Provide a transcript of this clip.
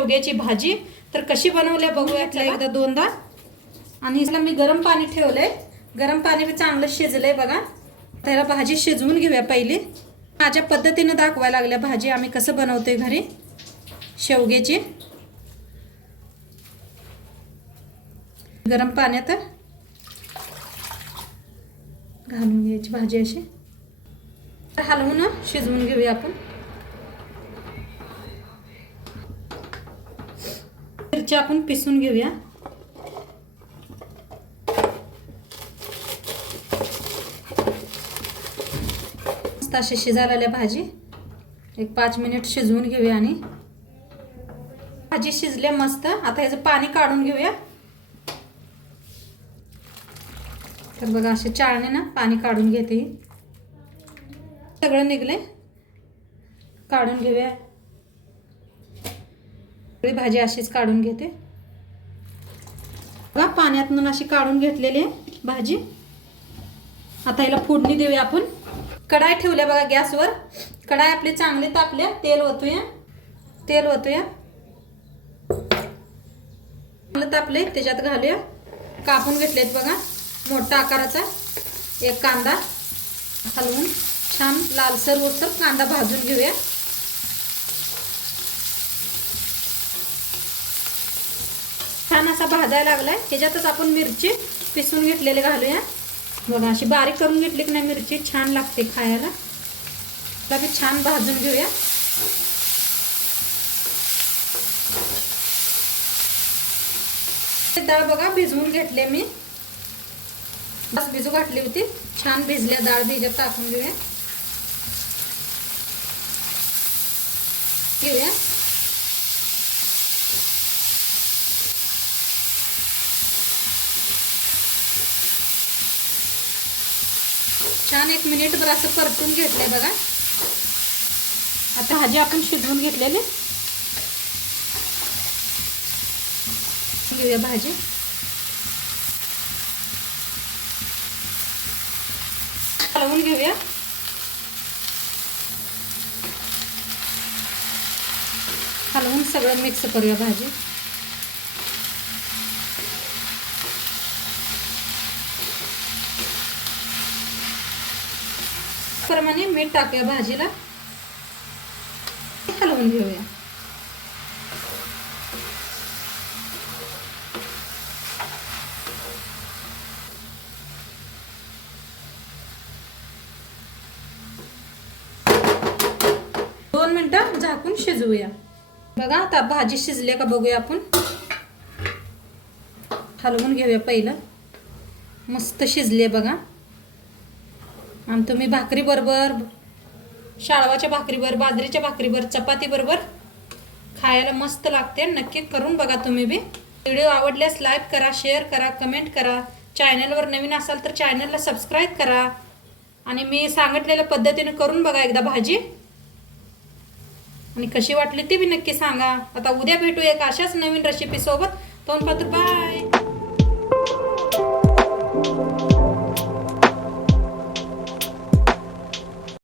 शेवग्याची भाजी. तर कशी बनवली बघूया एकदा दोनदा. आणि हिला मी गरम पाणी ठेवलंय. गरम पाणी बी चांगलं शिजलंय बघा. त्याला भाजी शिजवून घेऊया पहिली. माझ्या पद्धतीने दाखवायला लागल्या भाजी आम्ही कसं बनवतोय घरी शेवग्याची. गरम पाण्यात घालून घ्यायची भाजी अशी. हलवून शिजवून घेऊया आपण. मिरची आपण पिसून घेऊया. मस्त अशी शिजायला आल्या भाजी. एक 5 मिनिट शिजवून घेऊया. आणि भाजी शिजले मस्त. आता याचं पाणी काढून घेऊया. तर बघा असे चाळणे ना पाणी काढून घेते. सगळं निघले. काढून घेऊया. सगळी भाजी अशीच काढून घेते बघा. पाण्यातून अशी काढून घेतलेली आहे भाजी. आता याला फोडणी देऊया आपण. कढाई ठेवल्या बघा गॅसवर. कढाई आपली चांगली तापल्या. तेल ओतूया. तापले त्याच्यात घालूया. कापून घेतलेत बघा मोठा आकाराचा एक कांदा. हलवून छान लालसर होसर कांदा भाजून घेऊया. छान असा भाजायला लागलाय. त्याच्यातच आपण मिरची पिसून घेतलेली घालूया. बघा अशी बारीक करून घेतली की नाही मिरची छान लागते खायला. त्याला बी छान भाजून घेऊया. डाळ बघा भिजवून घेतले मी. बस भिजू घातली होती. छान भिजल्या डाळ. भिजत टाकून घेऊया. छान 1 मिनिटभर असं परतून घेतलंय बघा. आता भाजी आपण शिजवून घेतलेली घेऊया भाजी. हलवून घेऊया. हलवून सगळं मिक्स करूया भाजी. प्रमाणे मीठ टाकूया भाजीला. हलवून घेऊया. दोन मिनिटं झाकून शिजवूया. बघा आता भाजी शिजली का बघूया आपण. हलवून घेऊया पहिलं. मस्त शिजली आहे बघा. आणि तुम्ही भाकरी बरोबर, शाळवाच्या भाकरीवर, बाजरीच्या भाकरीवर, चपाती बरोबर खायला मस्त लागते. नक्की करून बघा तुम्ही बी. व्हिडिओ आवडल्यास लाईक करा, शेअर करा, कमेंट करा. चॅनलवर नवीन असाल तर चॅनलला सबस्क्राईब करा. आणि मी सांगितलेल्या पद्धतीने करून बघा एकदा भाजी. आणि कशी वाटली ती बी नक्की सांगा. आता उद्या भेटू एक अशाच नवीन रेसिपी सोबत. तोपर्यंत बाय.